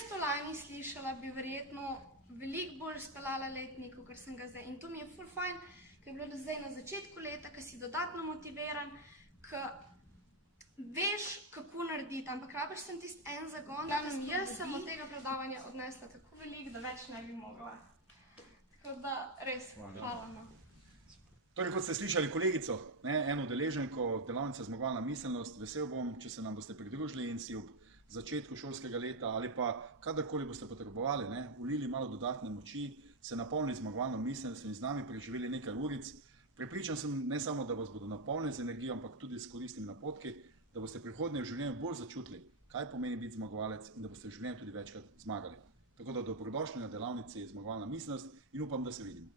jaz to lani slišala, bi verjetno veliko bolj speljala letnik, kot sem ga zdaj. In to mi je ful fajn, ker je bilo do zdaj na začetku leta, ker si dodatno motiviran, ker veš, kako narediti, ampak rabiš sem tisti en zagon. Jaz sem od tega predavanja odnesla tako veliko, da več ne bi mogla. Tako da res, hvala. Torej, kot ste slišali kolegico, eno udeleženko delavnice Zmagovalna miselnost, vesel bom, če se nam boste pridružili in si ob začetku šolskega leta ali pa kadarkoli boste potrebovali, vlili malo dodatne moči, se napolnili zmagovalno miselnostjo in z nami preživeli nekaj uric. Prepričan sem ne samo, da vas bodo napolnili z energijo, ampak tudi s koristnimi napotki, da boste prihodnje v življenju bolj začutili, kaj pomeni biti zmagovalec in da boste v življenju tudi večkrat zmagali. Tako da dobrodošli na delavnici Zmagovalna miselnost in upam, da se vidimo.